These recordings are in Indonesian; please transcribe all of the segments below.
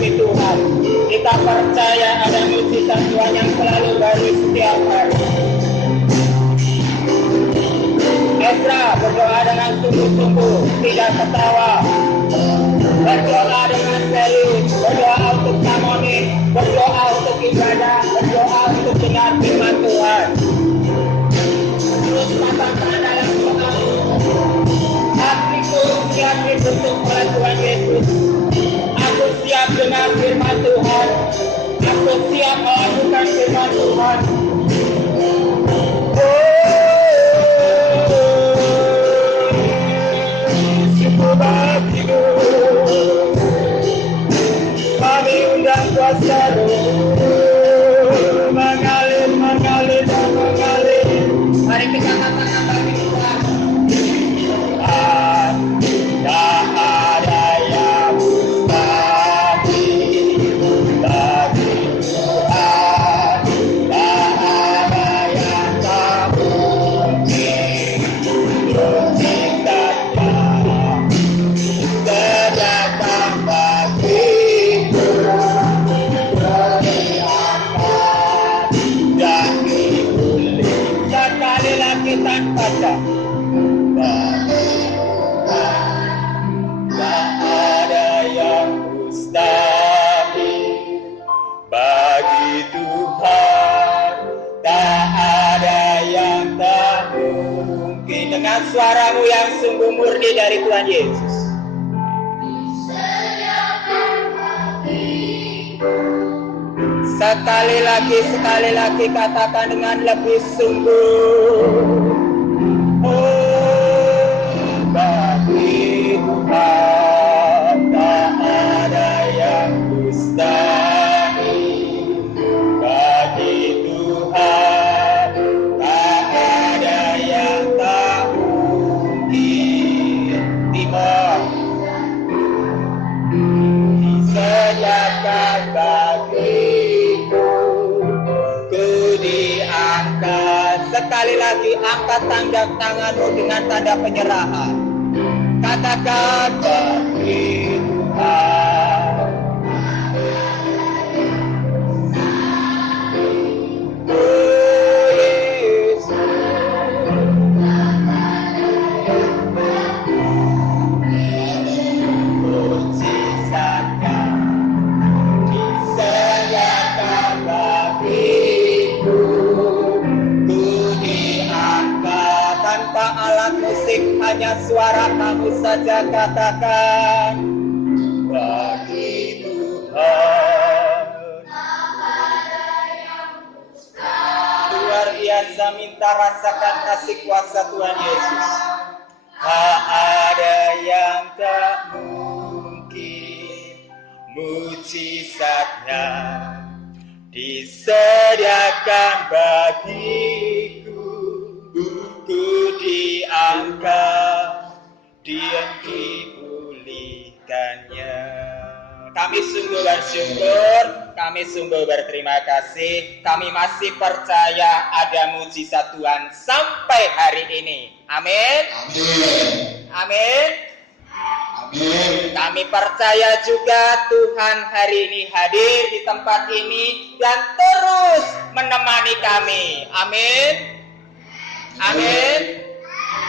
kasih Tuhan. Kita percaya ada mujizat Tuhan yang selalu baru setiap hari. Ezra berdoa dengan sungguh-sungguh, tidak ketawa. Berdoa dengan serius, berdoa untuk Samonin, berdoa untuk ibadah, berdoa untuk dengar firman Tuhan. Terus katakan dalam doa, hatiku siap dibentuk oleh Tuhan Yesus. Aku siap dengar firman Tuhan. Aku siap melakukan firman Tuhan. Syukur bagimu, kami undang kuasa-Mu mengalir, mengalir dan mengalir. Mari kita katakan bagi Tuhan. Tak ada yang mustahil bagi Tuhan. Tak ada yang tak mungkin untuk ciptanya. Sediakan bagiku kemuliaan dan dipulih. Sekali lagi tanpa tak ada yang mustahil bagi Tuhan. Tak ada yang tak mungkin. Dengan suaramu yang sungguh murni dari Tuhan Yesus. Sekali lagi katakan dengan lebih sungguh. Oh, bagi Tuhan tak ada yang mustahil. Bagi Tuhan tak ada yang tak mungkin. Timur disediakan bagiku, ku diangkat. Sekali lagi angkat tanganmu dengan tanda penyerahan. Katakan bagi Tuhan. Oh Yesus, mujizatnya disediakan bagiku, ku diangkat. Tanpa alat musik, hanya suara kamu saja katakan bagi Tuhan. Luar biasa, minta rasakan kasih kuasa Tuhan Yesus. Tak ada yang tak mungkin, mujizatnya disediakan bagiku, ku diangkat, dia dipulihkannya. Kami sungguh bersyukur, kami sungguh berterima kasih. Kami masih percaya ada mujizat Tuhan sampai hari ini. Amin. Amin. Amin. Kami percaya juga Tuhan hari ini hadir di tempat ini dan terus menemani kami. Amin. Amin.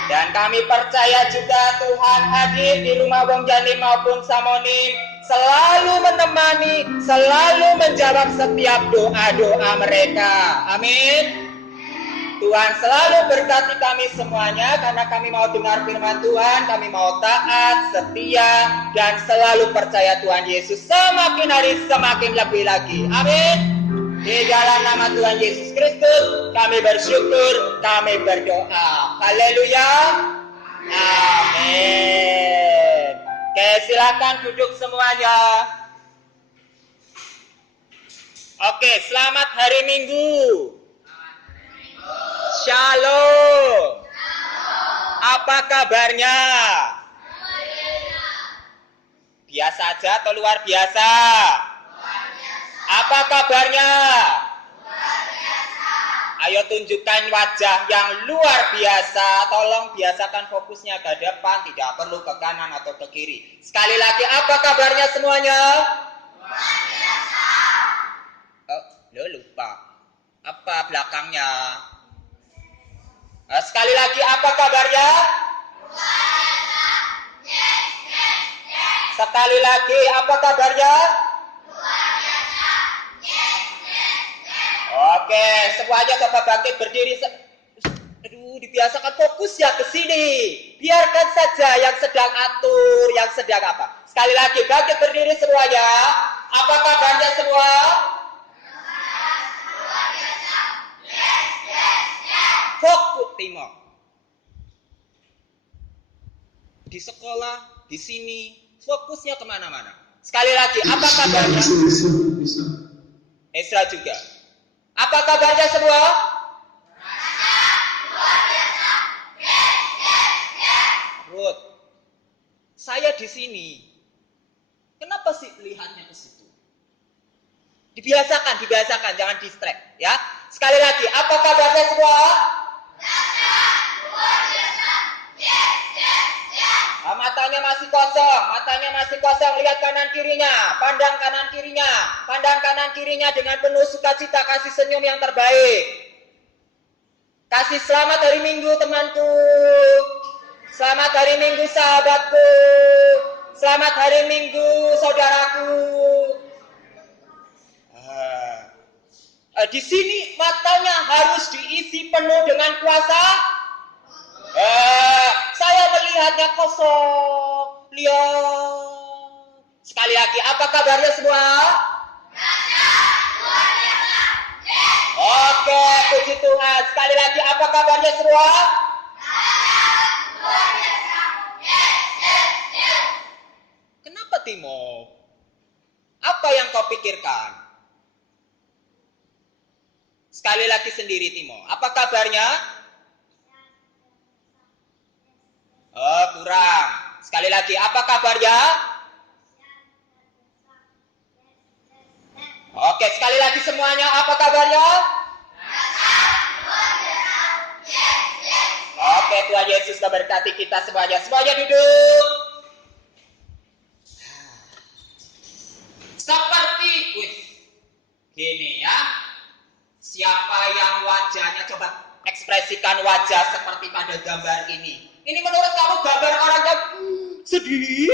Dan kami percaya juga Tuhan hadir di rumah Wong Jani maupun Samonin, selalu menemani, selalu menjawab setiap doa-doa mereka. Amin. Tuhan selalu berkati kami semuanya, karena kami mau dengar firman Tuhan, kami mau taat, setia, dan selalu percaya Tuhan Yesus semakin hari semakin lebih lagi. Amin. Di dalam nama Tuhan Yesus Kristus kami bersyukur, kami berdoa. Haleluya. Amin. Oke, silakan duduk semuanya. Oke, selamat hari Minggu. Shalom. Apa kabarnya? Biasa aja atau luar biasa? Apa kabarnya? Ayo tunjukkan wajah yang luar biasa. Tolong biasakan fokusnya ke depan, tidak perlu ke kanan atau ke kiri. Sekali lagi, apa kabarnya semuanya? Oh, lo lupa. Apa belakangnya? Nah, sekali lagi, apa kabarnya? Sekali lagi, apa kabarnya? Oke, semuanya coba bangkit berdiri. Aduh, dibiasakan fokus ya ke sini. Biarkan saja yang sedang atur, yang sedang apa. Sekali lagi, bangkit berdiri semuanya. Apa kabarnya semua? Fokus, Timo. Di sekolah, di sini, fokusnya kemana-mana. Sekali lagi, apa kabarnya? Esra juga. Apa kabarnya semua? Ruth, saya di sini. Kenapa sih lihatnya ke situ? Dibiasakan, jangan distract, ya. Sekali lagi, apa kabarnya semua? Matanya masih kosong, lihat kanan kirinya, pandang kanan kirinya dengan penuh sukacita, kasih senyum yang terbaik. Kasih selamat hari Minggu temanku, selamat hari Minggu sahabatku, selamat hari Minggu saudaraku. Di sini matanya harus diisi penuh dengan kuasa. Saya melihatnya kosong. Lihat. Sekali lagi, apa kabarnya semua? Oke, puji Tuhan. Sekali lagi, apa kabarnya semua? Kenapa Timo? Apa yang kau pikirkan? Sekali lagi sendiri Timo. Apa kabarnya? Oh, kurang. Sekali lagi, apa kabarnya? Oke, sekali lagi semuanya, apa kabarnya? Oke, Tuhan Yesus memberkati kita semuanya. Semuanya duduk. Seperti, gini ya. Siapa yang wajahnya, coba ekspresikan wajah seperti pada gambar ini. Ini menurut kamu gambar orang yang sedih?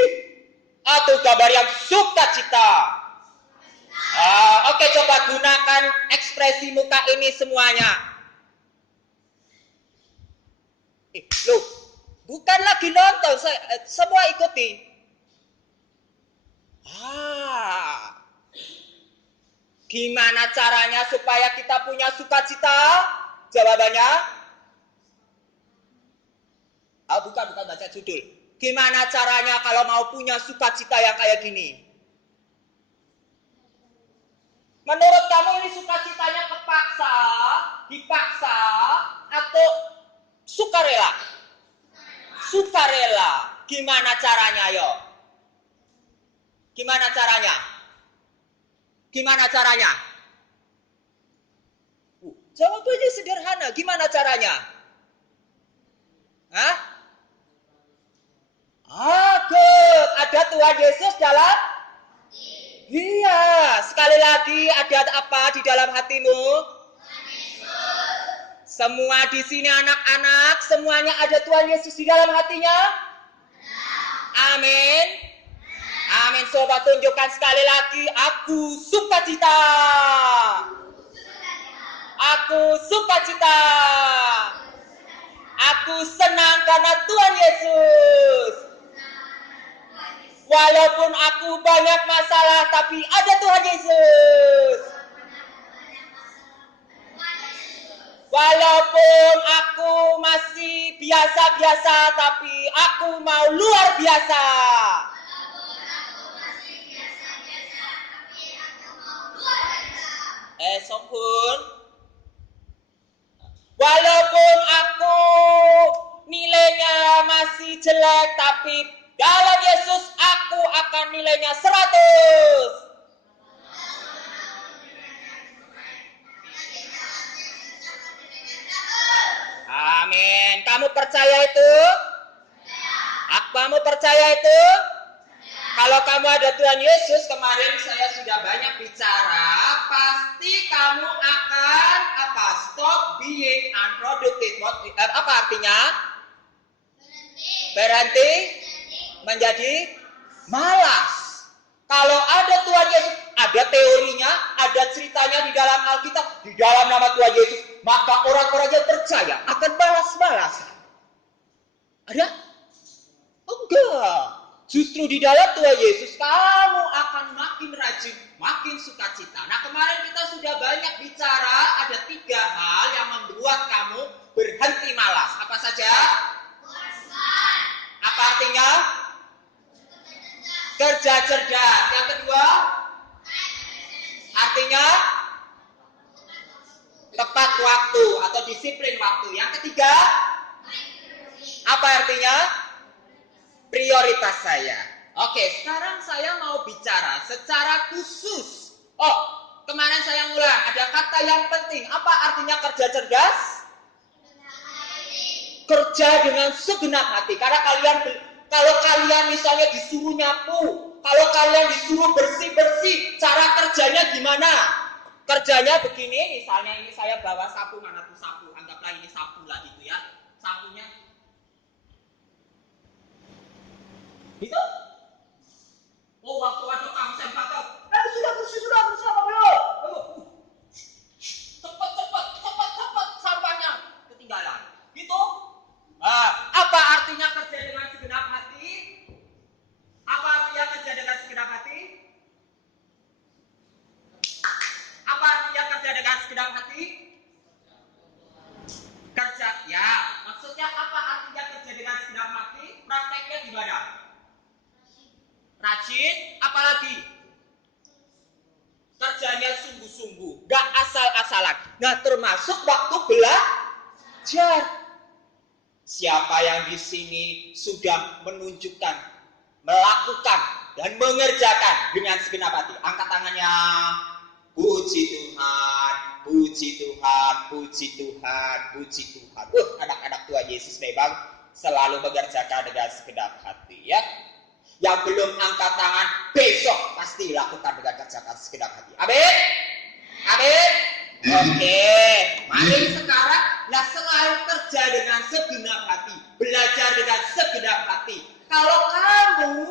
Atau gambar yang sukacita? Oke, coba gunakan ekspresi muka ini semuanya. Loh, bukan lagi nonton, semua ikuti. Gimana caranya supaya kita punya sukacita? Jawabannya? Bukan baca judul. Gimana caranya kalau mau punya sukacita yang kayak gini? Menurut kamu ini sukacitanya dipaksa, atau sukarela? Sukarela. Gimana caranya, yo? Gimana caranya? Jawabannya sederhana. Gimana caranya? Good. Ada Tuhan Yesus dalam? Iya. Sekali lagi, ada apa di dalam hatimu? Semua di sini anak-anak, semuanya ada Tuhan Yesus di dalam hatinya? Amin. Amin. Coba tunjukkan sekali lagi. Aku sukacita. Aku sukacita. Aku senang karena Tuhan Yesus. Walaupun aku banyak masalah, tapi ada Tuhan Yesus. Walaupun aku masih biasa-biasa, tapi aku mau luar biasa. Songhun. Walaupun aku nilainya masih jelek, tapi dalam Yesus aku akan nilainya 100. Amin. Kamu percaya itu? Kamu percaya itu? Kalau kamu ada Tuhan Yesus, kemarin saya sudah banyak bicara, pasti kamu akan stop being unproductive. Apa artinya? Berhenti menjadi malas. Kalau ada Tuhan Yesus, ada teorinya, ada ceritanya di dalam Alkitab, di dalam nama Tuhan Yesus, maka orang-orang yang percaya akan balas-balasan. Ada? Enggak. Justru di dalam Tuhan Yesus, kamu akan makin rajin, makin sukacita. Nah, kemarin kita sudah banyak bicara, ada 3 hal yang membuat kamu berhenti malas. Apa saja? Apa artinya? Kerja cerdas. Yang kedua? Artinya? Tepat waktu atau disiplin waktu. Yang ketiga? Apa artinya? Prioritas saya. Oke, sekarang saya mau bicara secara khusus. Oh, kemarin saya ngulang, ada kata yang penting. Apa artinya kerja cerdas? Kerja dengan segenap hati. Karena kalau kalian misalnya disuruh nyapu, kalau kalian disuruh bersih-bersih, cara kerjanya gimana? Kerjanya begini, misalnya ini saya bawa sapu, mana tuh sapu? Anggaplah ini sapu lah gitu ya. Sapunya itu. Oh, waktu ada kang sempatnya. Sudah bersih apa belum? Cepat sampahnya ketinggalan. Gitu. Apa artinya kerja dengan segenap hati? Apa artinya kerja dengan segenap hati? Apa artinya kerja dengan segenap hati? Kerja, ya. Maksudnya apa artinya kerja dengan segenap hati? Prakteknya gimana? Rajin, apalagi? Kerjanya sungguh-sungguh, gak asal-asalan. Nah, termasuk waktu belajar. Siapa yang di sini sudah menunjukkan, melakukan, dan mengerjakan dengan segenap hati? Angkat tangannya. Puji Tuhan, puji Tuhan, puji Tuhan, puji Tuhan. Anak-anak Tuhan Yesus memang selalu mengerjakan dengan segenap hati, ya. Yang belum angkat tangan, besok pasti lakukan dengan kerjakan segenap hati. Amin? Amin? Oke, mari sekarang, selalu kerja dengan segenap hati, belajar dengan segenap hati. Kalau kamu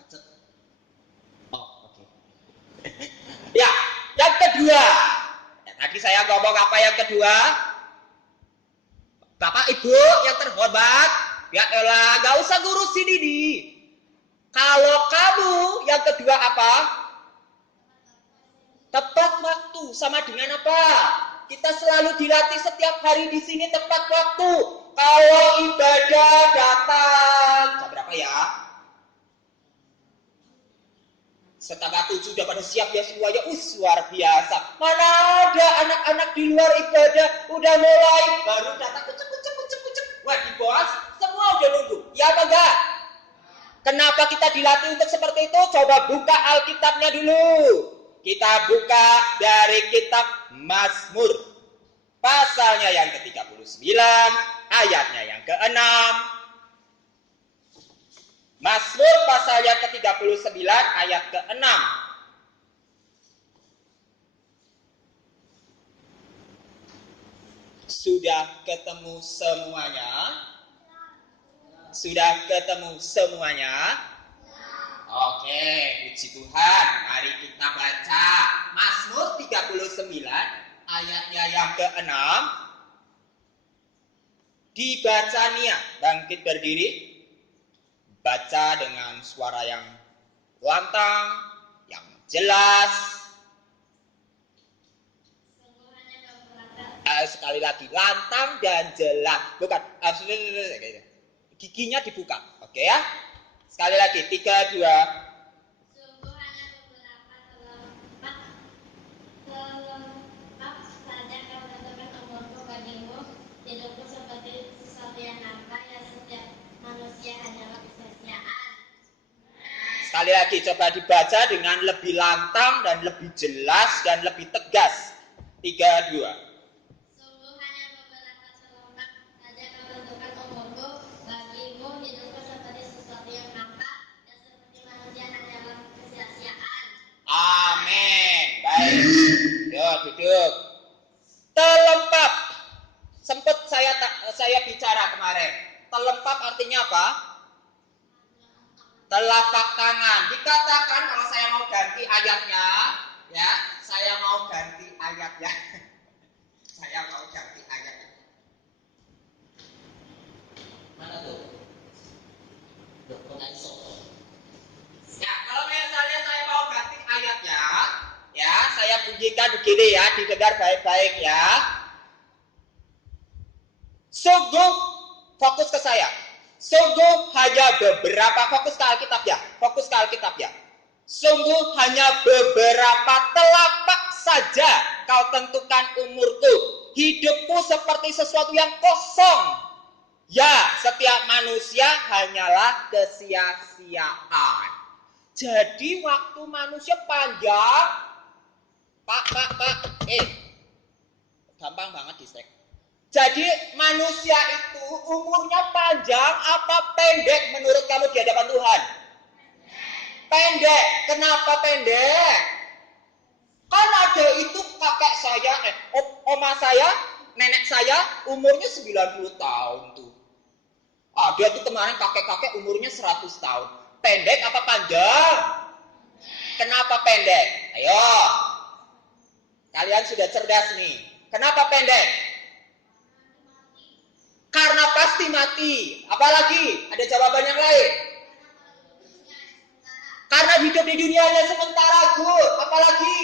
macet. Oh, oke. Ya, yang kedua. Tadi saya ngomong apa yang kedua? Bapak Ibu yang terhormat, ya elah, gak usah ngurusin ini. Kalau kamu yang kedua apa? Tepat waktu. Sama dengan apa? Kita selalu dilatih setiap hari di sini tepat waktu. Kalau ibadah datang jam berapa ya? 6:30 udah pada siap ya semuanya. Luar biasa. Mana ada anak-anak di luar ibadah udah mulai baru datang kucek. Wah, di bos semua udah nunggu. Ya apa enggak? Kenapa kita dilatih untuk seperti itu? Coba buka Alkitabnya dulu. Kita buka dari kitab Mazmur. Pasalnya yang ke-39, ayatnya yang ke-6. Mazmur pasal yang ke-39 ayat ke-6. Sudah ketemu semuanya? Sudah ketemu semuanya? Oke, puji Tuhan. Mari kita baca Mazmur 39 ayatnya yang ke-6. Dibaca Nia, bangkit berdiri. Baca dengan suara yang lantang, yang jelas. Sekali lagi, lantang dan jelas. Bukan, giginya dibuka. Oke ya? Sekali lagi, 3, 2. Sungguh hanya beberapa telembap saja kau tentukan umurku bagimu. Hidupku seperti sesuatu yang hampa, yang setiap manusia hanyalah sia-siaan. Sekali lagi, coba dibaca dengan lebih lantang dan lebih jelas dan lebih tegas. 3, 2. Sungguh hanya beberapa telembap saja kau tentukan umurku, bagimu duduk. Telempap. Sempat saya bicara kemarin. Telempap artinya apa? Telapak tangan. Dikatakan kalau saya mau ganti ayatnya, ya, saya mau ganti ayatnya. Saya mau ganti ayatnya. Mana tuh? Ya, kalau misalnya saya mau ganti ayatnya, ya, saya bunyikan begini ya, didengar baik-baik ya. Sungguh, fokus ke saya. Sungguh hanya beberapa, fokus ke Alkitab ya. Fokus ke Alkitab ya. Sungguh hanya beberapa telapak saja kau tentukan umurku. Hidupku seperti sesuatu yang kosong. Ya, setiap manusia hanyalah kesia-siaan. Jadi waktu manusia panjang. Pak. Gampang banget distrek. Jadi manusia itu umurnya panjang apa pendek menurut kamu di hadapan Tuhan? Pendek. Kenapa pendek? Kan ada itu kakek saya, oma saya, nenek saya umurnya 90 tahun tuh. Ada tuh kemarin kakek-kakek umurnya 100 tahun. Pendek apa panjang? Kenapa pendek? Ayo. Kalian sudah cerdas nih. Kenapa pendek? Karena pasti mati. Apalagi? Ada jawaban yang lain. Karena hidup di dunia hanya sementara, Gur. Apalagi?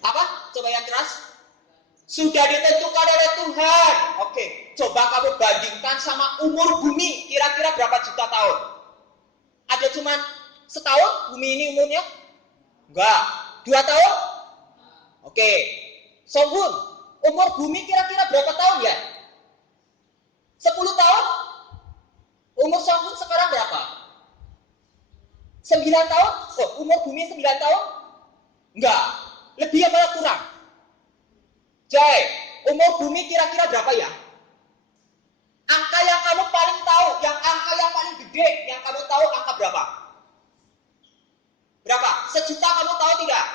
Apa? Coba yang keras. Sudah ditentukan oleh Tuhan. Oke, coba kamu bandingkan sama umur bumi. Kira-kira berapa juta tahun? Ada cuman setahun bumi ini umurnya? Enggak. 2 tahun? Oke. Sombun, umur bumi kira-kira berapa tahun ya? 10 tahun? Umur Sombun sekarang berapa? 9 tahun? Oh, umur bumi 9 tahun? Enggak. Lebih apa kurang? Jai, umur bumi kira-kira berapa ya? Angka yang kamu paling tahu, angka yang paling gede, yang kamu tahu angka berapa? Berapa? 1 juta kamu tahu tidak?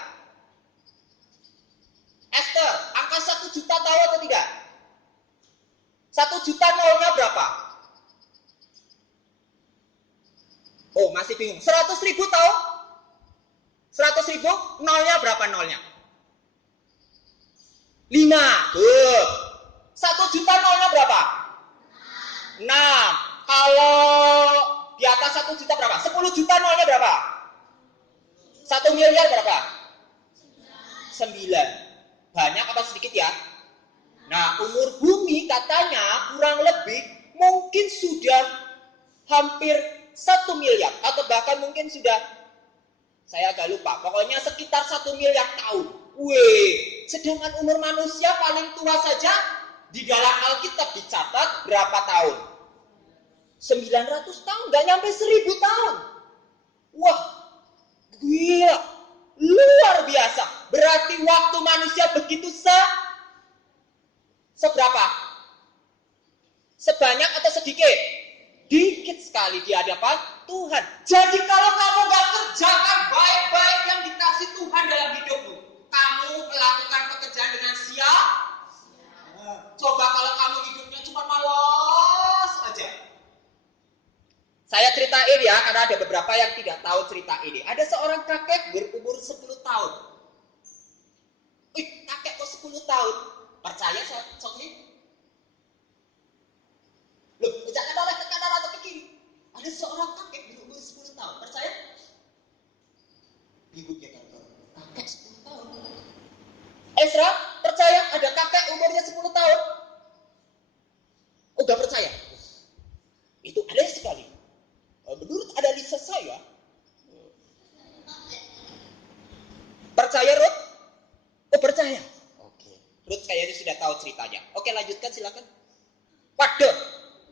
Esther, angka 1 juta tahu atau tidak? 1 juta nolnya berapa? Oh, masih bingung. 100.000 tahu? 100.000 nolnya berapa nolnya? 5. Good. 1 juta nolnya berapa? 6. Kalau di atas 1 juta berapa? 10 juta nolnya berapa? 1 miliar berapa? 9. Banyak apa sedikit ya? Nah, umur bumi katanya kurang lebih mungkin sudah hampir 1 miliar. Atau bahkan mungkin sudah, saya agak lupa. Pokoknya sekitar 1 miliar tahun. Wih, sedangkan umur manusia paling tua saja di dalam Alkitab dicatat berapa tahun? 900 tahun, gak nyampe 1000 tahun. Wah, gila, luar biasa. Berarti waktu manusia begitu seberapa? Sebanyak atau sedikit? Dikit sekali di hadapan Tuhan. Jadi kalau kamu gak kerjakan baik-baik yang dikasih Tuhan dalam hidupmu, kamu melakukan pekerjaan dengan coba kalau kamu hidupnya cuma malas aja. Saya ceritain ya, karena ada beberapa yang tidak tahu cerita ini. Ada seorang kakek berumur 10 tahun. Kakek kok 10 tahun? Percaya Sokli? Loh, jangan oleh ke kanan atau ke kiri. Ada seorang kakek berumur 10 tahun. Percaya? Bingung ya kakek 10 tahun. Ezra, percaya ada kakek umurnya 10 tahun? Udah percaya? Itu aneh sekali. Menurut analisa saya, percaya Ruth? Oh, percaya. Oke. Ruth kayaknya sudah tahu ceritanya. Oke, lanjutkan silakan. Waduh,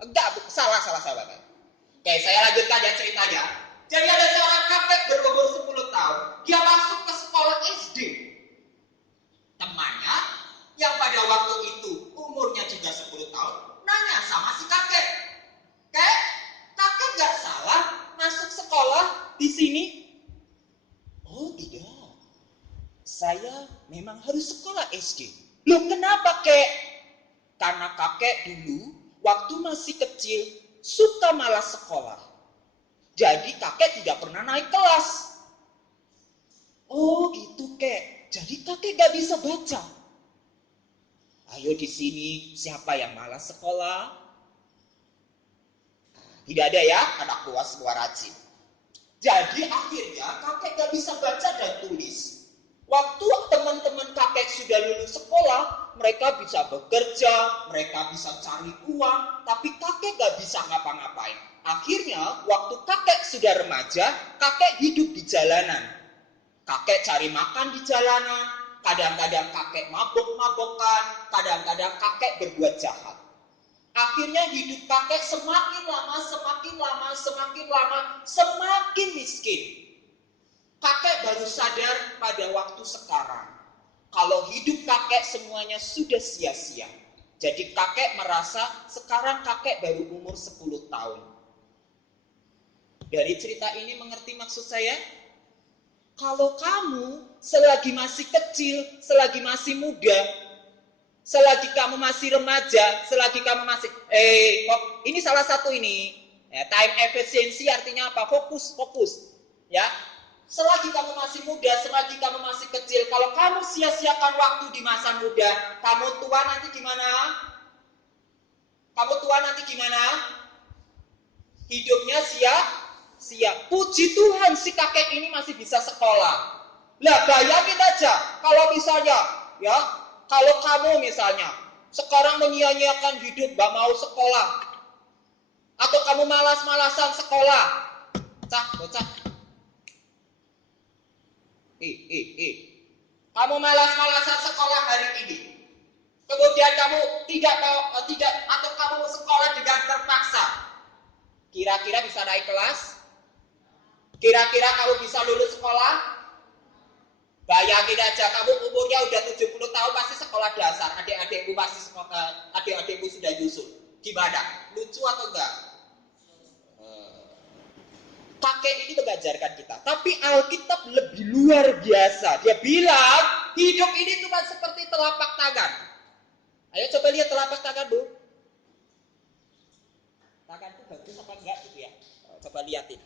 enggak, salah. Oke, saya lanjutkan ya ceritanya. Jadi ada seorang kakek berumur 10 tahun. Dia masuk ke sekolah SD. Temannya yang pada waktu itu umurnya juga 10 tahun nanya sama si kakek. Kakek nggak salah masuk sekolah di sini? Oh tidak. saya memang harus sekolah SD. Loh kenapa kek? Karena kakek dulu waktu masih kecil suka malas sekolah. Jadi kakek tidak pernah naik kelas. Oh gitu kek. Jadi kakek gak bisa baca. Ayo di sini siapa yang malas sekolah? Tidak ada ya anak buah semua rajin. Jadi akhirnya kakek gak bisa baca dan tulis. Waktu teman-teman kakek sudah lulus sekolah, mereka bisa bekerja, mereka bisa cari uang, tapi kakek gak bisa ngapa-ngapain. Akhirnya waktu kakek sudah remaja, kakek hidup di jalanan. Kakek cari makan di jalanan, kadang-kadang kakek mabok-mabokan, kadang-kadang kakek berbuat jahat. Akhirnya hidup kakek semakin lama, semakin miskin. Kakek baru sadar pada waktu sekarang, kalau hidup kakek semuanya sudah sia-sia. Jadi kakek merasa sekarang kakek baru umur 10 tahun. Dari cerita ini mengerti maksud saya? Kalau kamu selagi masih kecil, selagi masih muda, selagi kamu masih remaja, selagi kamu masih ini salah satu ini. Ya, time efficiency artinya apa? Fokus. Ya. Selagi kamu masih muda, selagi kamu masih kecil, kalau kamu sia-siakan waktu di masa muda, kamu tua nanti gimana? Hidupnya sia. Puji Tuhan si kakek ini masih bisa sekolah. Lah bayangin aja, kalau misalnya, ya, kalau kamu misalnya sekarang menyia-nyiakan hidup, gak mau sekolah, atau kamu malas-malasan sekolah, bocah. Kamu malas-malasan sekolah hari ini. Kemudian kamu tidak atau kamu sekolah dengan terpaksa. Kira-kira bisa naik kelas? Kira-kira kamu bisa lulus sekolah? Bayangin aja, kamu umurnya udah 70 tahun pasti sekolah dasar. Adik-adikmu sudah nyusul. Gimana? Lucu atau enggak? Kakek ini mengajarkan kita. Tapi Alkitab lebih luar biasa. Dia bilang, hidup ini cuma seperti telapak tangan. Ayo coba lihat telapak tangan, Bu. Tangan itu bagus apa enggak gitu ya? Coba lihatin.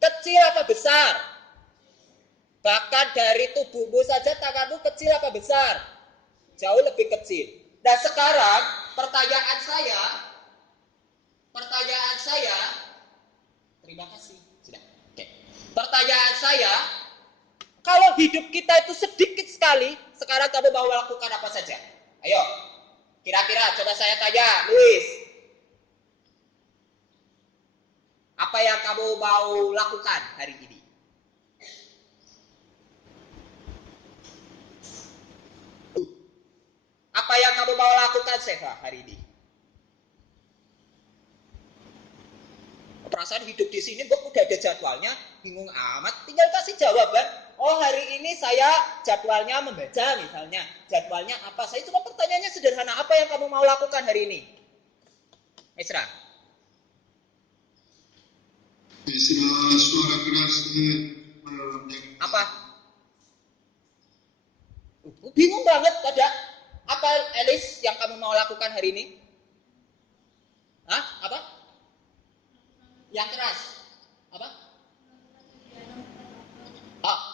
Kecil apa besar? Bahkan dari tubuhmu saja tanganmu kecil apa besar? Jauh lebih kecil. Nah sekarang pertanyaan saya, terima kasih. Sudah. Oke. Pertanyaan saya, kalau hidup kita itu sedikit sekali, sekarang kamu mau melakukan apa saja? Ayo, kira-kira coba saya tanya, Luis. Apa yang kamu mau lakukan hari ini? Apa yang kamu mau lakukan, Seva, hari ini? Perasaan hidup di sini kok udah ada jadwalnya, bingung amat. Tinggal kasih jawaban. Oh hari ini saya jadwalnya membaca misalnya. Jadwalnya apa? Saya cuma pertanyaannya sederhana. Apa yang kamu mau lakukan hari ini? Isra. Suara keras. Apa? Bingung banget ada. Apa Elis yang kamu mau lakukan hari ini? Hah? Apa? Yang keras. Apa?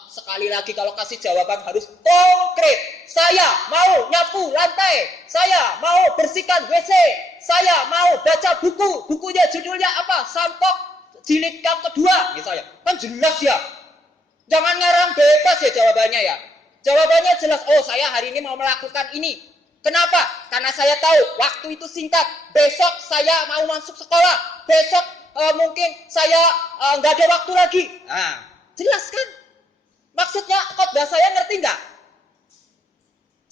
Sekali lagi kalau kasih jawaban harus konkret. Saya mau nyapu lantai. Saya mau bersihkan WC. Saya mau baca buku. Bukunya judulnya apa? Samtok jilid yang kedua. Misalnya. Kan jelas ya. Jangan ngarang bebas ya jawabannya ya. Jawabannya jelas. Oh saya hari ini mau melakukan ini. Kenapa? Karena saya tahu waktu itu singkat. Besok saya mau masuk sekolah. Besok mungkin saya nggak ada waktu lagi. Nah, jelas kan? Maksudnya khotbah saya ngerti nggak?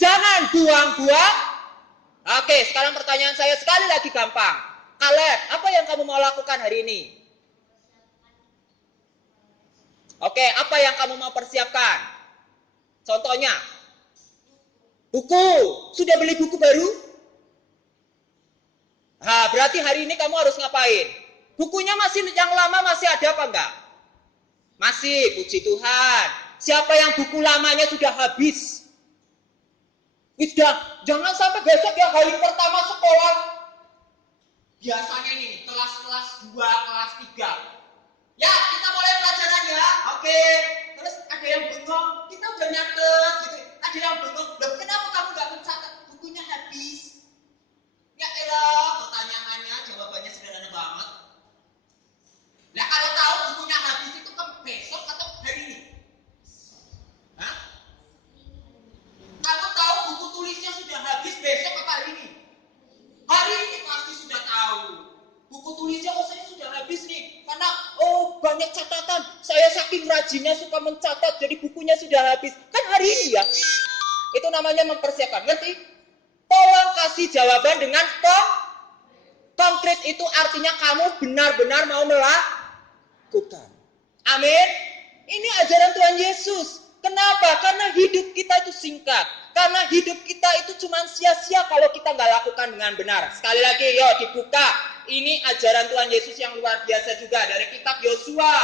Jangan buang-buang. Oke, sekarang pertanyaan saya sekali lagi gampang. Kaleb, apa yang kamu mau lakukan hari ini? Oke, apa yang kamu mau persiapkan? Contohnya, buku. Sudah beli buku baru? Nah, berarti hari ini kamu harus ngapain? Bukunya masih yang lama masih ada apa enggak? Masih, puji Tuhan. Siapa yang buku lamanya sudah habis? Sudah, jangan sampai besok ya hari pertama sekolah. Biasanya ini kelas-kelas 2, kelas 3. Ya, kita mulai pelajaran ya. Oke. Terus ada yang bengong, kita udah nyatet gitu. Ada yang bengong, loh kenapa kamu nggak mencatat? Bukunya habis. Ya elah, pertanyaannya, jawabannya sederhana banget. Nah kalau tahu bukunya habis itu kan besok atau hari ini? Hah? Kamu tahu buku tulisnya sudah habis besok apa hari ini? Hari ini pasti sudah tahu. Buku tulisnya saya sudah habis nih. Karena banyak catatan. Saya saking rajinnya suka mencatat jadi bukunya sudah habis. Kan hari ini ya. Itu namanya mempersiapkan. Ngerti? Tolong kasih jawaban dengan konkret. Itu artinya kamu benar-benar mau melakukan. Amin. Ini ajaran Tuhan Yesus. Kenapa? Karena hidup kita itu singkat. Karena hidup kita itu cuma sia-sia kalau kita nggak lakukan dengan benar. Sekali lagi, yuk dibuka. Ini ajaran Tuhan Yesus yang luar biasa juga dari kitab Yosua.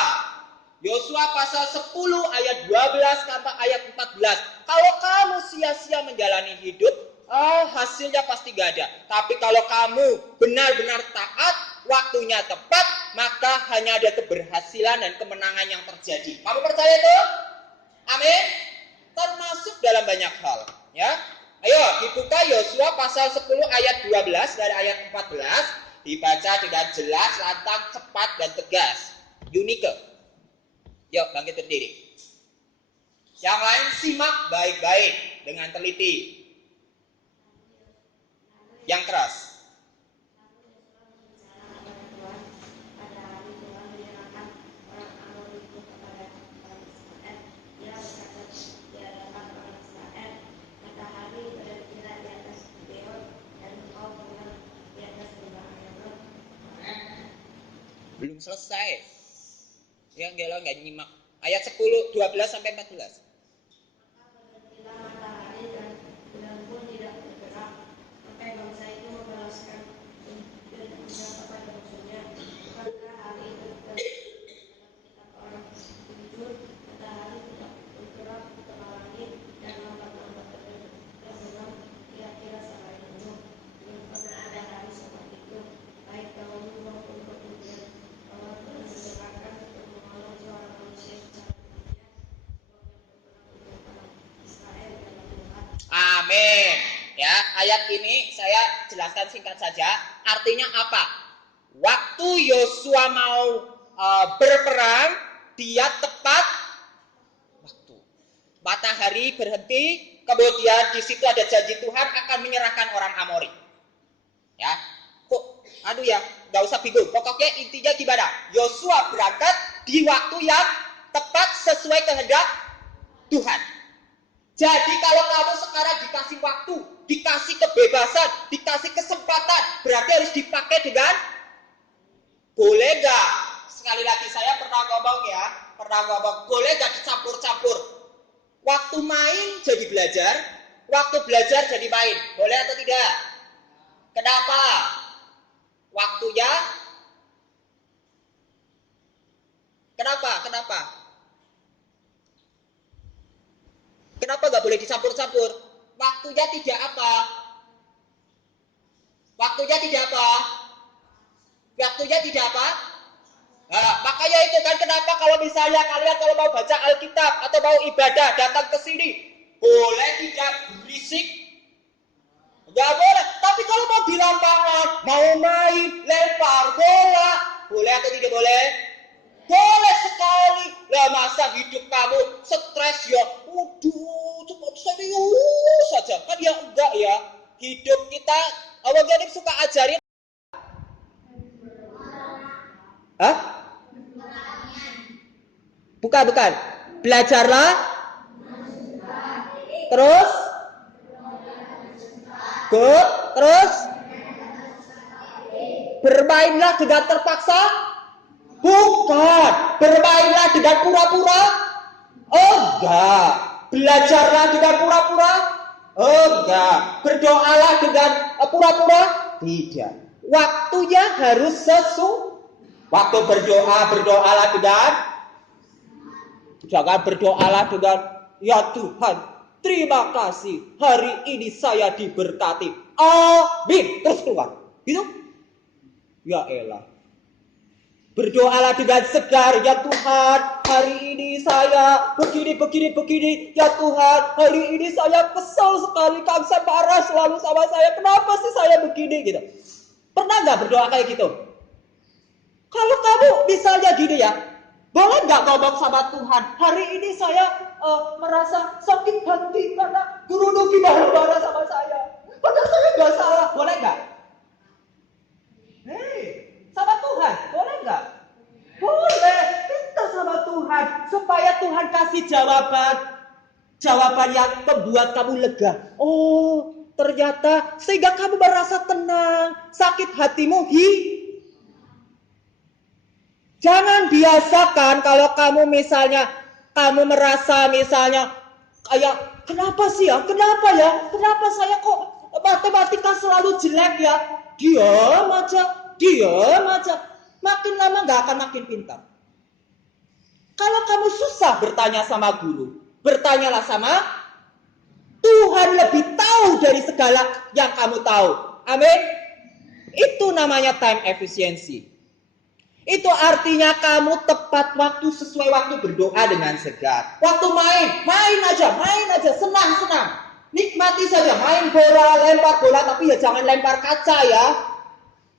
Yosua pasal 10 ayat 12 sampai ayat 14. Kalau kamu sia-sia menjalani hidup, hasilnya pasti gak ada. Tapi kalau kamu benar-benar taat, waktunya tepat, maka hanya ada keberhasilan dan kemenangan yang terjadi. Kamu percaya itu? Amin. Termasuk dalam banyak hal, ya. Ayo dibuka Yosua pasal 10 ayat 12 dari ayat 14. Dibaca dengan jelas, lantang, cepat, dan tegas. Unike. Yuk bangkit berdiri. Yang lain simak baik-baik dengan teliti. Yang keras. Belum selesai. Yang gelo nggak nyimak. Ayat 10, 12 sampai 14. Amin. Ya, ayat ini saya jelaskan singkat saja. Artinya apa? Waktu Yosua mau berperang, dia tepat waktu. Matahari berhenti, kemudian di situ ada janji Tuhan akan menyerahkan orang Amori. Ya, nggak usah bingung. Pokoknya intinya gimana? Yosua berangkat di waktu yang tepat sesuai kehendak Tuhan. Jadi kalau kamu sekarang dikasih waktu, dikasih kebebasan, dikasih kesempatan, berarti harus dipakai dengan boleh nggak? Sekali lagi saya pernah ngomong, boleh nggak dicampur-campur? Waktu main jadi belajar, waktu belajar jadi main, boleh atau tidak? Kenapa? Waktunya? Kenapa? Kenapa nggak boleh dicampur-campur? Waktunya tidak apa? Nah, makanya itu kan kenapa kalau misalnya kalian kalau mau baca Alkitab atau mau ibadah datang ke sini, boleh tidak berisik? Nggak boleh. Tapi kalau mau di lapangan, mau main, lempar bola, boleh atau tidak boleh? Boleh sekali. Lah masa hidup kamu stres ya? Waduh, cukup serius saja. Kan ya enggak ya. Hidup kita, Abang Ganim suka ajarin. Hah? Bukan. Belajarlah. Terus? Good. Terus? Bermainlah dengan terpaksa? Bukan. Bermainlah dengan pura-pura? Enggak. Belajarlah dengan pura-pura? Enggak. Berdoalah dengan pura-pura? Tidak. Waktunya harus sesuai. Waktu berdoalah dengan Jangan berdoalah dengan, ya Tuhan, terima kasih hari ini saya diberkati. Amin. Terus keluar. Gitu? Ya elah. Berdoalah dengan segar, ya Tuhan, hari ini saya begini. Ya Tuhan, hari ini saya kesal sekali, Kang saya marah selalu sama saya. Kenapa sih saya begini gitu? Pernah nggak berdoa kayak gitu? Kalau kamu misalnya gini ya, boleh nggak ngomong sama Tuhan, hari ini saya merasa sakit hati karena Guru Nuki marah-marah sama saya. Padahal saya nggak salah, boleh nggak? Hei, sama Tuhan, boleh nggak? Boleh, minta sama Tuhan supaya Tuhan kasih jawaban yang membuat kamu lega. Oh, ternyata sehingga kamu merasa tenang, sakit hatimu Jangan biasakan kalau kamu merasa kayak kenapa saya kok matematika selalu jelek ya? Diam aja. Makin lama nggak akan makin pintar. Kalau kamu susah bertanya sama guru, bertanyalah sama Tuhan, lebih tahu dari segala yang kamu tahu. Amin. Itu namanya time efficiency. Itu artinya kamu tepat waktu, sesuai waktu berdoa dengan segar. Waktu main aja, senang. Nikmati saja, main bola, lempar bola, tapi ya jangan lempar kaca ya.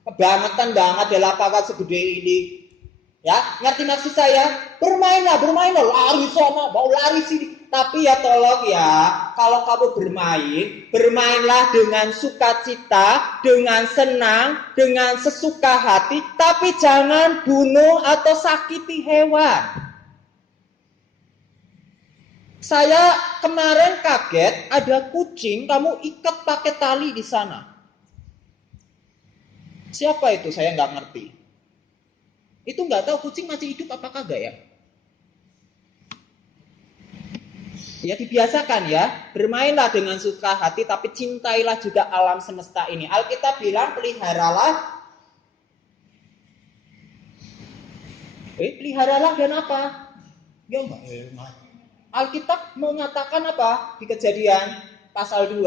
Kebangetan banget ya lapangan segede ini. Ya, ngerti maksud saya? Bermainlah, lari sana, mau lari sini. Tapi ya tolong ya, kalau kamu bermainlah dengan sukacita, dengan senang, dengan sesuka hati, tapi jangan bunuh atau sakiti hewan. Saya kemarin kaget ada kucing kamu ikat pakai tali di sana. Siapa itu? Saya nggak ngerti. Itu nggak tahu kucing masih hidup apa kagak ya? Ya dibiasakan ya, bermainlah dengan suka hati, tapi cintailah juga alam semesta ini. Alkitab bilang peliharalah. Peliharalah dan apa? Ya enggak. Alkitab mengatakan apa di Kejadian pasal 2?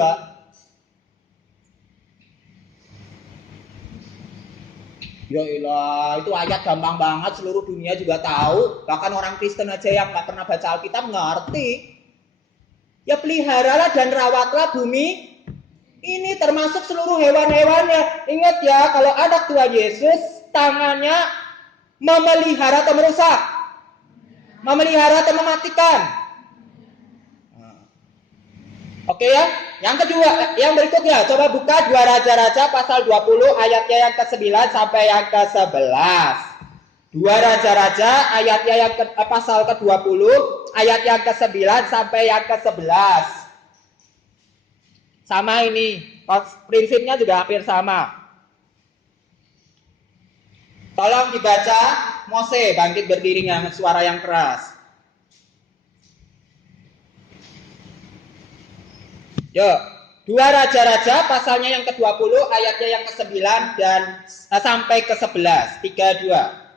Ya ilah, itu ayat gampang banget, seluruh dunia juga tahu. Bahkan orang Kristen aja yang gak pernah baca Alkitab ngerti. Ya peliharalah dan rawatlah bumi ini, termasuk seluruh hewan-hewannya. Ingat ya, kalau anak Tuhan Yesus, tangannya memelihara atau merusak? Memelihara atau mematikan? Oke ya, yang kedua, yang berikutnya, coba buka 2 Raja-Raja pasal 20 ayatnya yang ke-9 sampai yang ke-11. 2 Raja-Raja ayatnya yang pasal ke-20 ayat yang ke-9 sampai yang ke-11. Sama ini, prinsipnya juga hampir sama. Tolong dibaca, Mose bangkit berdiri dengan suara yang keras. Yuk, 2 Raja-Raja pasalnya yang ke-20 ayatnya yang ke-9 dan sampai ke-11. 3, 2.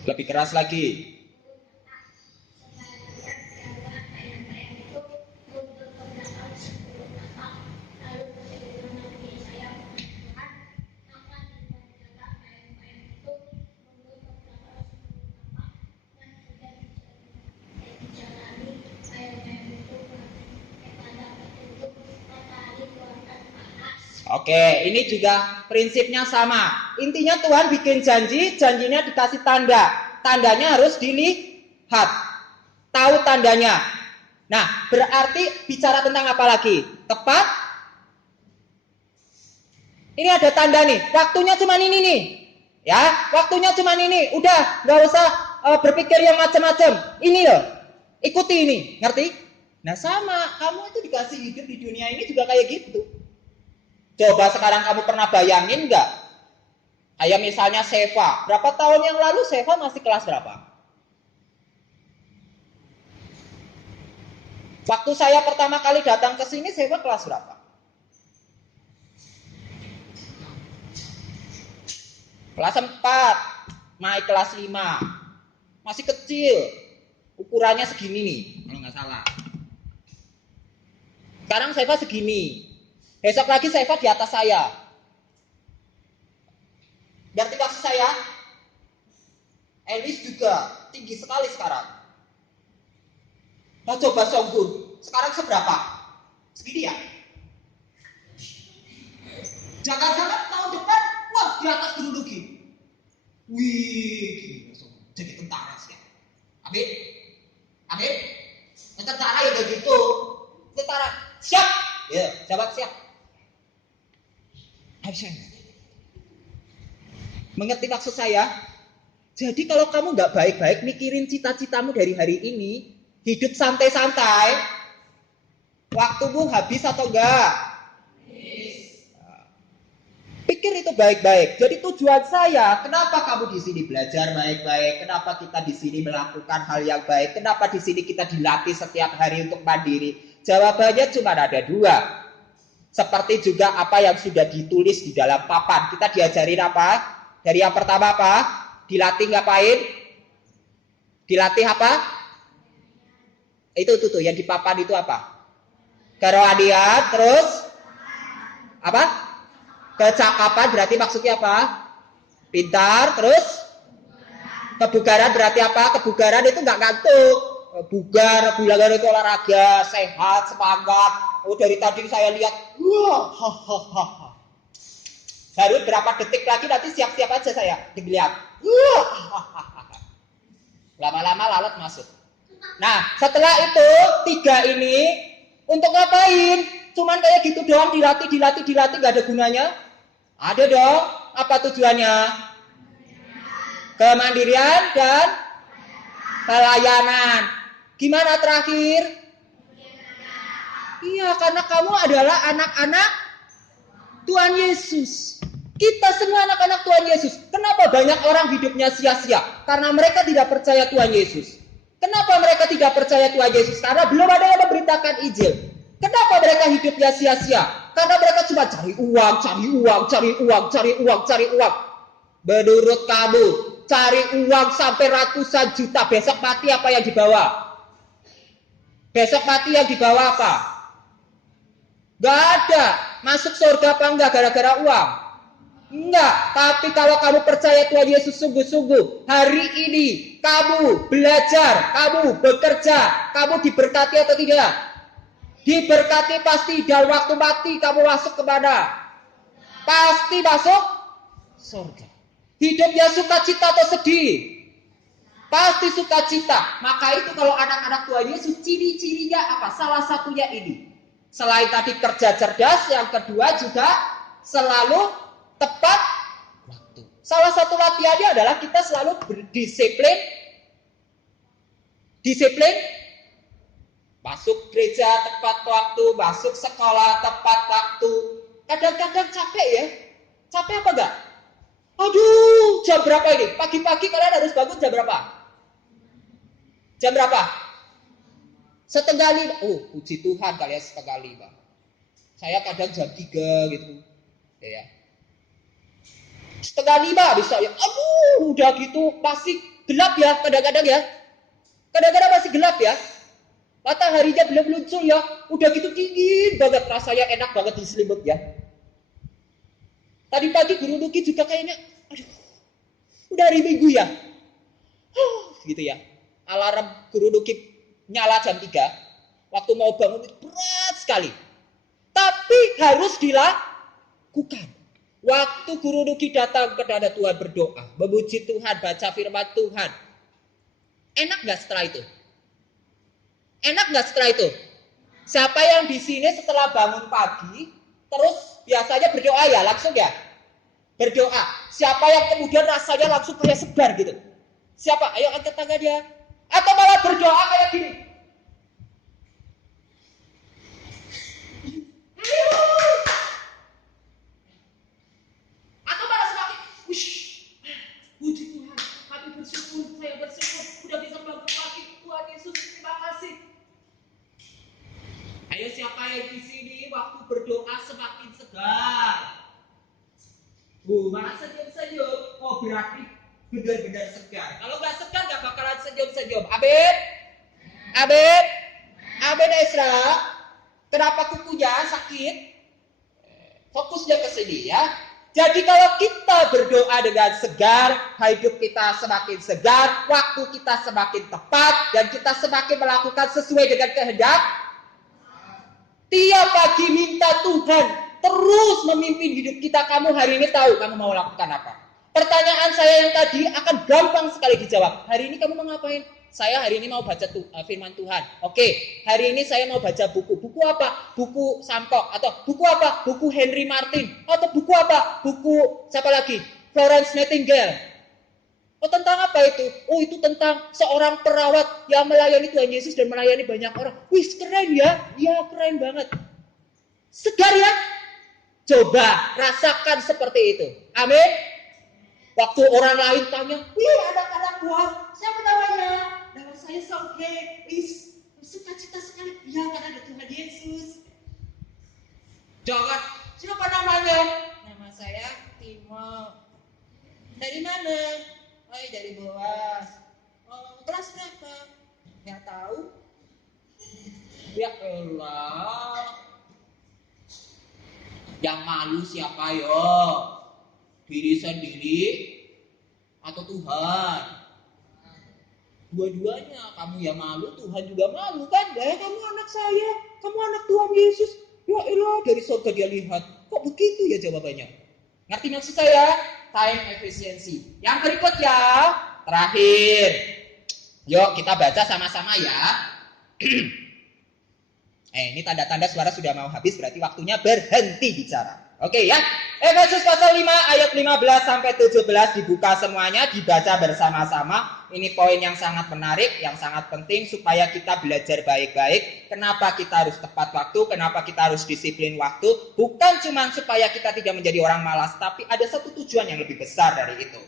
Lebih keras lagi. Oke, ini juga prinsipnya sama. Intinya Tuhan bikin janjinya dikasih tanda. Tandanya harus dilihat. Tahu tandanya. Nah, berarti bicara tentang apa lagi? Tepat. Ini ada tanda nih. Waktunya cuma ini nih. Ya, waktunya cuma ini. Udah, nggak usah berpikir yang macam-macam. Ini loh. Ikuti ini, ngerti? Nah sama, kamu itu dikasih hidup di dunia ini juga kayak gitu. Coba sekarang kamu pernah bayangin nggak? Kayak misalnya Seva, berapa tahun yang lalu Seva masih kelas berapa? Waktu saya pertama kali datang ke sini, Seva kelas berapa? Kelas 4, naik kelas 5. Masih kecil. Ukurannya segini nih, kalau nggak salah. Sekarang Seva segini. Besok lagi Seva di atas saya. Berarti maksud saya, Elis juga tinggi sekali sekarang. Mau coba Songgun, sekarang seberapa? Segini ya? Jangan-jangan tahun depan, wah di atas geologi. Wih, gila Songgun, jadi tentara sih. Amin? Amin? Tentara ya kayak gitu. Tentara, siap? Ya, jabat siap. Mengerti maksud saya? Jadi kalau kamu nggak baik-baik mikirin cita-citamu dari hari ini, hidup santai-santai, waktumu habis atau enggak? Pikir itu baik-baik. Jadi tujuan saya, kenapa kamu di sini belajar baik-baik? Kenapa kita di sini melakukan hal yang baik? Kenapa di sini kita dilatih setiap hari untuk mandiri? Jawabannya cuma ada 2. Seperti juga apa yang sudah ditulis di dalam papan. Kita diajarin apa? Dari yang pertama apa? Dilatih ngapain? Dilatih apa? Itu tuh yang di papan itu apa? Kerohanian, terus apa? Kecakapan berarti maksudnya apa? Pintar, terus kebugaran berarti apa? Kebugaran itu nggak ngantuk. Bugar, bulangan itu olahraga, sehat, semangat. Oh dari tadi saya lihat, wah, hahaha. Baru berapa detik lagi nanti siap-siap aja saya dilihat. Lama-lama lalat masuk. Nah setelah itu 3 ini untuk ngapain? Cuman kayak gitu doang dilatih nggak ada gunanya? Ada dong. Apa tujuannya? Kemandirian dan pelayanan. Gimana terakhir? Iya, karena kamu adalah anak-anak Tuhan Yesus. Kita semua anak-anak Tuhan Yesus. Kenapa banyak orang hidupnya sia-sia? Karena mereka tidak percaya Tuhan Yesus. Kenapa mereka tidak percaya Tuhan Yesus? Karena belum ada yang memberitakan Injil. Kenapa mereka hidupnya sia-sia? Karena mereka cuma cari uang. Menurut kamu, cari uang sampai ratusan juta, besok mati apa yang dibawa? Besok mati yang dibawa apa? Gak ada. Masuk surga apa enggak gara-gara uang? Enggak. Tapi kalau kamu percaya Tuhan Yesus sungguh-sungguh, hari ini kamu belajar, kamu bekerja, kamu diberkati atau tidak? Diberkati pasti. Dan waktu mati kamu masuk kemana? Pasti masuk surga. Hidupnya sukacita atau sedih? Pasti sukacita. Maka itu kalau anak-anak Tuhan Yesus, ciri-cirinya apa? Salah satunya ini. Selain tadi kerja cerdas, yang kedua juga selalu tepat waktu. Salah satu latihannya adalah kita selalu berdisiplin. Disiplin. Masuk gereja tepat waktu, masuk sekolah tepat waktu. Kadang-kadang capek ya. Capek apa enggak? Aduh, jam berapa ini? Pagi-pagi kalian harus bangun jam berapa? Jam berapa? 4:30. Oh, puji Tuhan kalian 4:30. Saya kadang jam 3 gitu. Ya. 4:30 bisa ya. Aduh, udah gitu masih gelap ya kadang-kadang ya. Kadang-kadang masih gelap ya. Mataharinya belum muncul ya. Udah gitu dingin banget, rasanya enak banget diselimut ya. Tadi pagi guru Nuki juga kayaknya, aduh, udah hari Minggu ya. Gitu ya. Alarm guru Nuki nyala jam 3. Waktu mau bangun itu berat sekali. Tapi harus dilakukan. Waktu guru Nuki datang kepada Tuhan berdoa, memuji Tuhan, baca firman Tuhan. Enak gak setelah itu? Enak gak setelah itu? Siapa yang di sini setelah bangun pagi, terus biasanya berdoa ya, langsung ya? Berdoa. Siapa yang kemudian rasanya langsung kayak sebar gitu? Siapa? Ayo angkat tangannya. Atau malah berdoa kayak gini. Ayo siapa yang di sini waktu berdoa semakin segar? Malah senyum-senyum. Oh berarti benar-benar segar. Kalau nggak segar nggak bakalan senyum-senyum. Amin. Amin. Amin Esra. Kenapa kukunya sakit? Fokusnya ke sini ya. Jadi kalau kita berdoa dengan segar, hidup kita semakin segar, waktu kita semakin tepat, dan kita semakin melakukan sesuai dengan kehendak. Tiap pagi minta Tuhan terus memimpin hidup kita. Kamu hari ini tahu kamu mau lakukan apa? Pertanyaan saya yang tadi akan gampang sekali dijawab. Hari ini kamu mau ngapain? Saya hari ini mau baca firman Tuhan. Oke, hari ini saya mau baca buku. Buku apa? Buku Sampok. Atau buku apa? Buku Henry Martin. Atau buku apa? Buku siapa lagi? Florence Nightingale. Oh tentang apa itu? Oh itu tentang seorang perawat yang melayani Tuhan Yesus dan melayani banyak orang. Wih keren ya. Ya keren banget. Segar ya? Coba rasakan seperti itu. Amin. Waktu orang lain tanya, wih anak-anak buah, siapa namanya? Nama saya Soge, sukacita sekali. Ya karena ada Tuhan Yesus. Jangan, siapa namanya? Nama saya Timo. Dari mana? Oh dari Boas. Oh, kelas berapa? Nggak tahu. Ya Allah. Yang malu siapa yo? Diri sendiri atau Tuhan? Dua-duanya. Kamu yang malu, Tuhan juga malu kan? Ya kamu anak saya, kamu anak Tuhan Yesus. Ya elah, dari surga dia lihat. Kok begitu ya jawabannya? Ngerti maksud saya? Time efficiency. Yang berikut ya, terakhir. Yuk kita baca sama-sama ya. Ini tanda-tanda suara sudah mau habis, berarti waktunya berhenti bicara. Oke ya. Efesus pasal 5 ayat 15 sampai 17 dibuka semuanya, dibaca bersama-sama. Ini poin yang sangat menarik, yang sangat penting supaya kita belajar baik-baik. Kenapa kita harus tepat waktu, kenapa kita harus disiplin waktu. Bukan cuma supaya kita tidak menjadi orang malas, tapi ada satu tujuan yang lebih besar dari itu.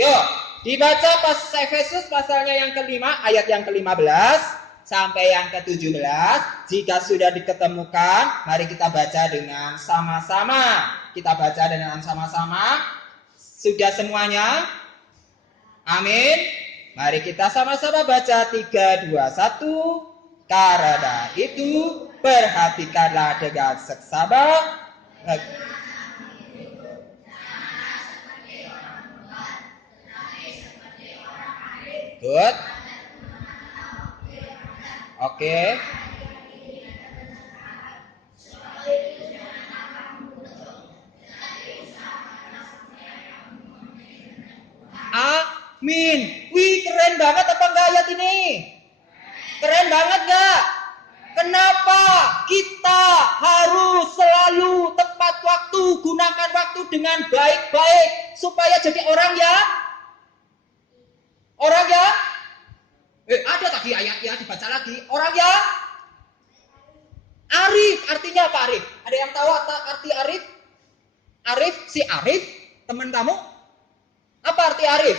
Yuk, dibaca pas Efesus pasalnya yang kelima, ayat yang ke-15 sampai yang ke-17. Jika sudah diketemukan, mari kita baca dengan sama-sama. Kita baca dengan sama-sama. Sudah semuanya? Amin. Mari kita sama-sama baca 3, 2, 1. Karena itu perhatikanlah dengan seksama. Good. Oke. Amin. Wih keren banget apa enggak ayat ini? Keren banget enggak? Kenapa kita harus selalu tepat waktu, gunakan waktu dengan baik-baik supaya jadi orang ya? Ada tadi ayatnya dibaca lagi. Orang ya? Arif, artinya apa Arif? Ada yang tahu arti Arif? Arif, si Arif, teman kamu? Apa arti Arif?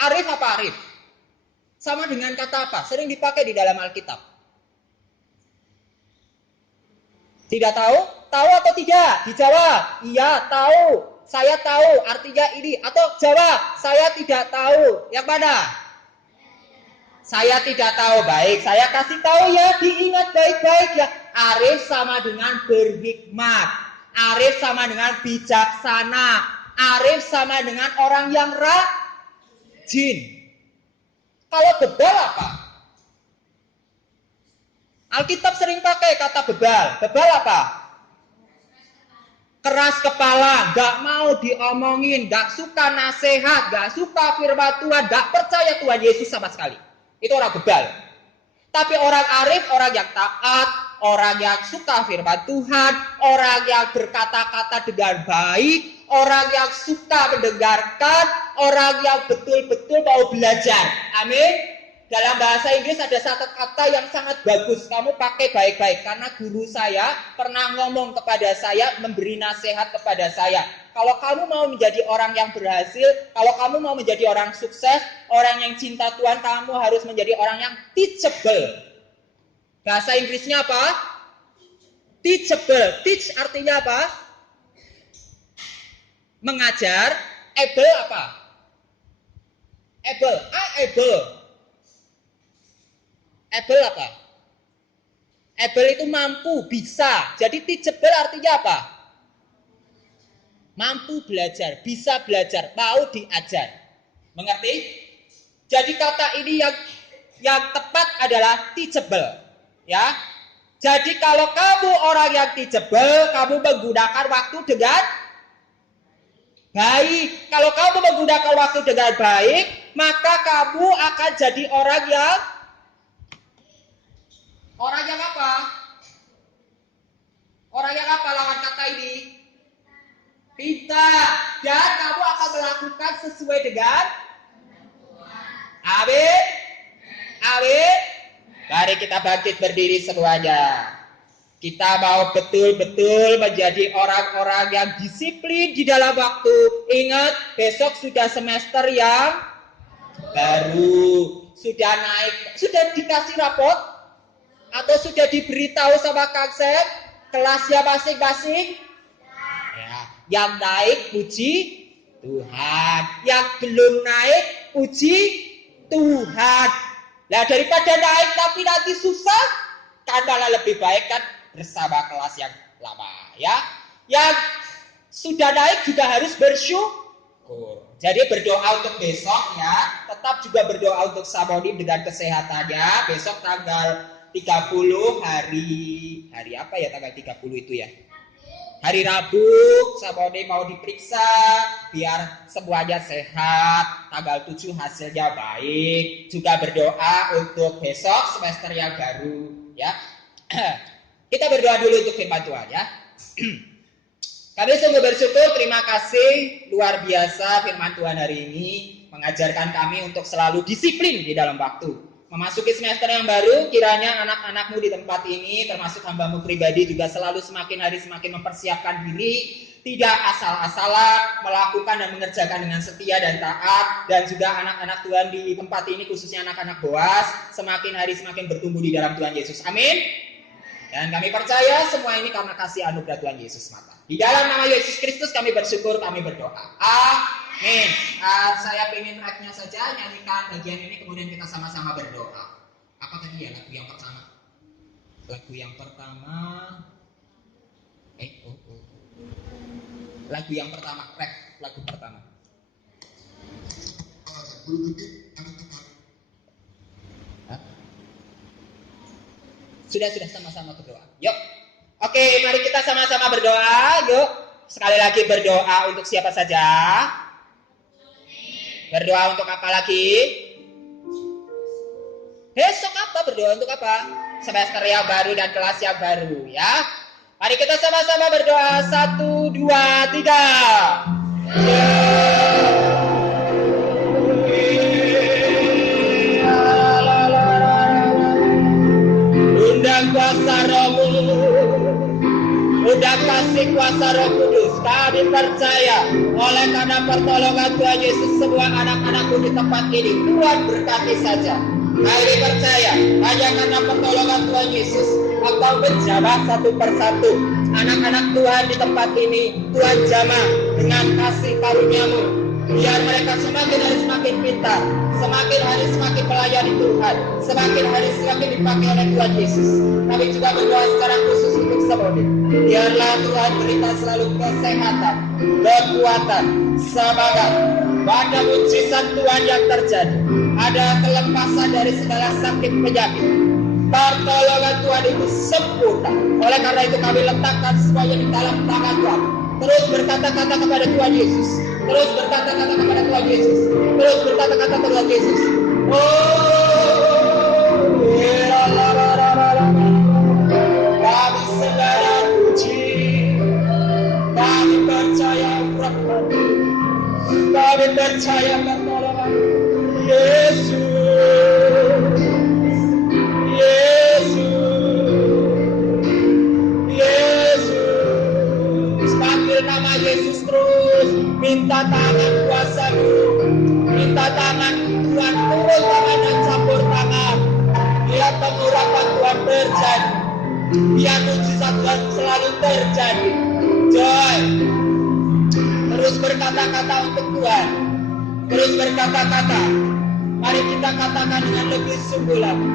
Arif apa Arif? Sama dengan kata apa? Sering dipakai di dalam Alkitab. Tidak tahu? Tahu atau tidak? Dijawab. Iya, tahu. Saya tahu artinya ini. Atau jawab, saya tidak tahu. Yang mana? Saya tidak tahu. Baik, saya kasih tahu ya. Diingat baik-baik ya. Arif sama dengan berhikmat. Arif sama dengan bijaksana. Arif sama dengan orang yang rajin. Kalau bebal apa? Alkitab sering pakai kata bebal. Bebal apa? Keras kepala, gak mau diomongin, gak suka nasihat, gak suka firman Tuhan, gak percaya Tuhan Yesus sama sekali. Itu orang bebal. Tapi orang arif, orang yang taat, orang yang suka firman Tuhan, orang yang berkata-kata dengan baik, orang yang suka mendengarkan, orang yang betul-betul mau belajar. Amin. Dalam bahasa Inggris ada satu kata yang sangat bagus. Kamu pakai baik-baik. Karena guru saya pernah ngomong kepada saya, memberi nasihat kepada saya. Kalau kamu mau menjadi orang yang berhasil, kalau kamu mau menjadi orang sukses, orang yang cinta Tuhan, kamu harus menjadi orang yang teachable. Bahasa Inggrisnya apa? Teachable. Teach artinya apa? Mengajar. Able apa? Able. Able. Able apa? Able itu mampu, bisa. Jadi teachable artinya apa? Mampu belajar, bisa belajar, mau diajar. Mengerti? Jadi kata ini yang tepat adalah teachable, ya. Jadi kalau kamu orang yang teachable, kamu menggunakan waktu dengan baik. Kalau kamu menggunakan waktu dengan baik, maka kamu akan jadi orang yang apa? Orang yang apa lawan kata ini? Pintar. Dan kamu akan melakukan sesuai dengan amin. Amin. Mari kita bangkit berdiri semuanya. Kita mau betul-betul menjadi orang-orang yang disiplin di dalam waktu. Ingat, besok sudah semester yang baru. Sudah naik, sudah dikasih rapot? Atau sudah diberitahu sama Kang Sep kelasnya masing-masing? Ya, yang naik puji Tuhan, yang belum naik puji Tuhan. Nah, daripada naik tapi nanti susah, kan malah lebih baik kan bersama kelas yang lama, ya. Yang sudah naik juga harus bersyukur. Jadi berdoa untuk besok, ya. Tetap juga berdoa untuk Samonim dengan kesehatannya. Besok tanggal 30 hari apa ya tanggal 30 itu ya? Hari Rabu, Samonim mau diperiksa biar semuanya sehat. Tanggal 7 hasilnya baik. Juga berdoa untuk besok semester yang baru, ya. Kita berdoa dulu untuk firman Tuhan, ya. Kami sungguh bersyukur, terima kasih luar biasa firman Tuhan hari ini mengajarkan kami untuk selalu disiplin di dalam waktu. Memasuki semester yang baru, kiranya anak-anakmu di tempat ini, termasuk hambamu pribadi juga selalu semakin hari semakin mempersiapkan diri, tidak asal-asalan melakukan dan mengerjakan dengan setia dan taat, dan juga anak-anak Tuhan di tempat ini, khususnya anak-anak Boas, semakin hari semakin bertumbuh di dalam Tuhan Yesus. Amin. Dan kami percaya semua ini karena kasih anugerah Tuhan Yesus semata. Di dalam nama Yesus Kristus kami bersyukur, kami berdoa. Amin. Saya ingin tracknya saja, nyanyikan bagian ini, kemudian kita sama-sama berdoa. Apa tadi ya lagu yang pertama? Lagu yang pertama. Lagu yang pertama, lagu pertama. Sudah sama-sama berdoa. Yuk. Oke, mari kita sama-sama berdoa. Yuk. Sekali lagi berdoa untuk siapa saja? Berdoa untuk apa lagi? Besok apa? Berdoa untuk apa? Semester yang baru dan kelas yang baru, ya. Mari kita sama-sama berdoa. 1, 2, 3. Kuasa Rohmu, udah kasih kuasa Roh Kudus. Kami percaya oleh karena pertolongan Tuhan Yesus, semua anak-anakku di tempat ini Tuhan berkati saja. Kami percaya hanya karena pertolongan Tuhan Yesus, Engkau menjamah satu persatu anak-anak Tuhan di tempat ini. Tuhan jamah dengan kasih karunia-Mu. Biar mereka semakin hari semakin pintar, semakin hari semakin melayani Tuhan, semakin hari semakin dipakai oleh Tuhan Yesus. Kami juga berdoa secara khusus untuk Samonim. Biarlah Tuhan berikan selalu kesehatan, kekuatan, semangat. Ada mujizat Tuhan yang terjadi. Ada kelepasan dari segala sakit penyakit. Pertolongan Tuhan itu sempurna. Oleh karena itu kami letakkan semuanya di dalam tangan Tuhan. Terus berkata-kata kepada Tuhan Yesus. Terus berkata-kata kepada Tuhan Yesus. Terus berkata-kata Tuhan Yesus. Kami segera puji. Kami percaya Rahman. Kami percaya pertolongan Yesus. Yesus. Panggil nama Yesus terus. Biar mujizat Tuhan selalu terjadi. Joy, terus berkata-kata untuk Tuhan. Terus berkata-kata. Mari kita katakan dengan lebih sungguh lagi.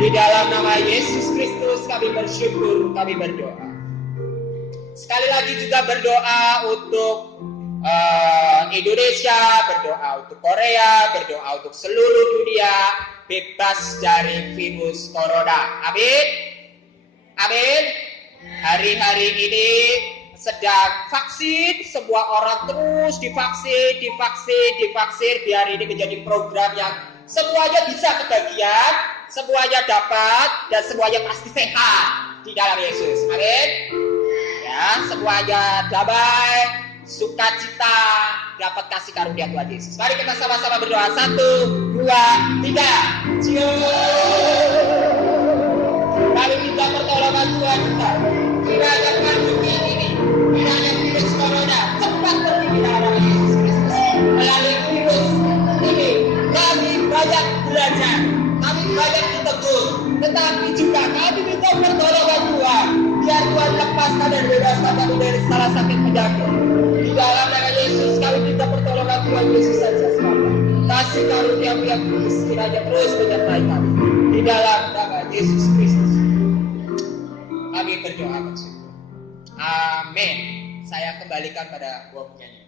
Di dalam nama Yesus Kristus kami bersyukur, kami berdoa. Sekali lagi juga berdoa untuk Indonesia, berdoa untuk Korea, berdoa untuk seluruh dunia bebas dari virus corona. Amin. Amin. Hari-hari ini sedang vaksin, semua orang terus divaksin. Biar ini menjadi program yang semuanya bisa kebagian, semuanya dapat, dan semuanya pasti sehat di dalam Yesus. Amin. Ya, semuanya damai, sukacita, dapat kasih karunia Tuhan Yesus. Mari kita sama-sama berdoa. 1, 2, 3. Kami minta pertolongan Tuhan kita. Kiranya pandemi ini, kiranya virus corona cepat pergi di dalam Yesus Kristus. Melalui virus ini, kami banyak belajar, kami banyak ditegur, tetapi juga kami minta pertolongan Tuhan. Biar Tuhan lepaskan dan bebaskan kami dari salah sakit penyakit. Di dalam nama Yesus kami minta pertolongan Tuhan Yesus saja semata. Kasih karunia-Mu yang kudus kiranya terus menyertai kami. Di dalam nama Yesus Kristus kami berdoa bersyukur. Amin. Saya kembalikan pada buah penyanyi.